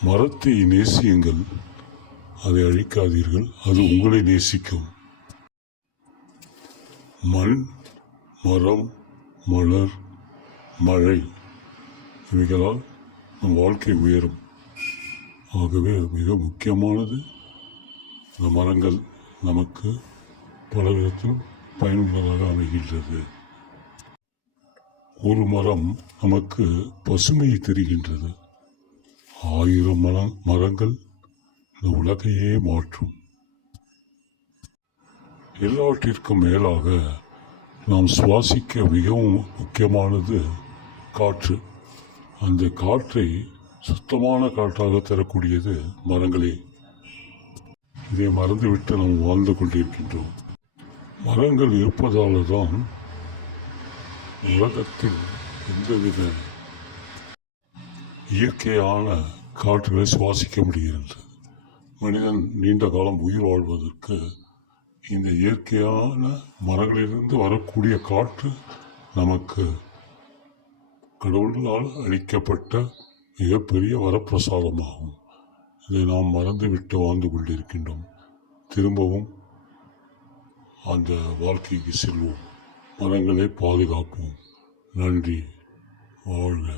மரத்தை நேசியுங்கள், அதை அழிக்காதீர்கள், அது உங்களை நேசிக்கும். மண், மரம், மலர், மழை இவைகளால் நம் வாழ்க்கை உயரும். ஆகவே மிக முக்கியமானது இந்த மரங்கள் நமக்கு பல விதத்தில் பயனுள்ளதாக அமைகின்றது. ஒரு மரம் நமக்கு பசுமையை தருகின்றது. 1000 மரங்கள் இந்த உலகையே மாற்றும். எல்லாவற்றிற்கும் மேலாக நாம் சுவாசிக்க மிகவும் முக்கியமானது காற்று. அந்த காற்றை சுத்தமான காற்றாக தரக்கூடியது மரங்களே. இதை மறந்துவிட்டு நாம் வாழ்ந்து கொண்டிருக்கின்றோம். மரங்கள் இருப்பதால் தான் உலகத்தில் எந்தவித இயற்கையான காற்றுகளை சுவாசிக்க முடிகிறது. மனிதன் நீண்ட காலம் உயிர் வாழ்வதற்கு இந்த இயற்கையான மரங்களிலிருந்து வரக்கூடிய காற்று நமக்கு கடவுளால் அளிக்கப்பட்ட மிகப்பெரிய வரப்பிரசாதமாகும். இதை நாம் மறந்துவிட்டு வாழ்ந்து கொண்டிருக்கின்றோம். திரும்பவும் அந்த வாழ்க்கைக்கு செல்வோம். மரங்களை பாதுகாப்போம். நன்றி. வாழ்க.